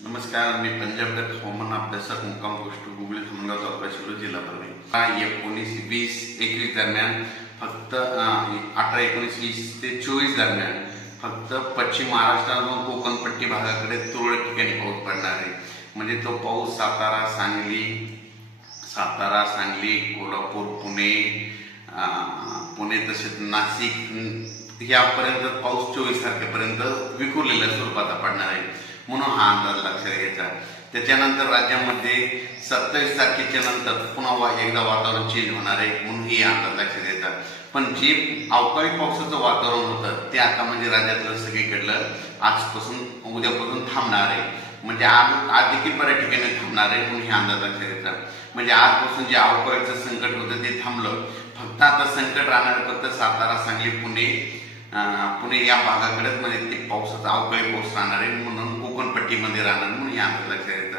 नमस्कार, मी पंजाब हवामान अभ्यासक मुक्काम पोस्ट गुगली खमगाव तालुका शिरूर जिल्हा परभणी. 19-20-21 दरम्यान फक्त 18-19-20 ते 24 दरम्यान फक्त पश्चिम महाराष्ट्र व कोकण पट्टी भागाकडे तुरळक ठिकाणी पाऊस पडणार आहे. म्हणजे तो पाऊस सातारा, सांगली, कोल्हापूर, पुणे तसेच नाशिक यापर्यंत पाऊस 24 तारखेपर्यंत विखुरलेल्या स्वरूपाचा पडणार आहे, म्हणून हा अंदाज लक्षात घ्यायचा. त्याच्यानंतर राज्यामध्ये 27 तारखेच्या नंतर पुन्हा एकदा वातावरण चेंज होणार आहे, म्हणून ही अंदाज लक्षात घ्यायचा. पण जे अवकाळी पावसाचं वातावरण होतं ते आता म्हणजे राज्यातलं सगळीकडलं आजपासून उद्यापासून थांबणार आहे. म्हणजे आज देखील बऱ्याच ठिकाणी थांबणार आहे, म्हणून हे अंदाज लक्षात घ्यायचा. म्हणजे आजपासून जे अवकाळीचं संकट होतं ते थांबलं. फक्त आता संकट राहणार फक्त सातारा, सांगली, पुणे या भागाकडेच म्हणजे ते पावसाचा अवकाळी पाऊस राहणार आहे, म्हणून कोकण पट्टीमध्ये राहणार, म्हणून या अंदाज लक्षात घ्यायचा.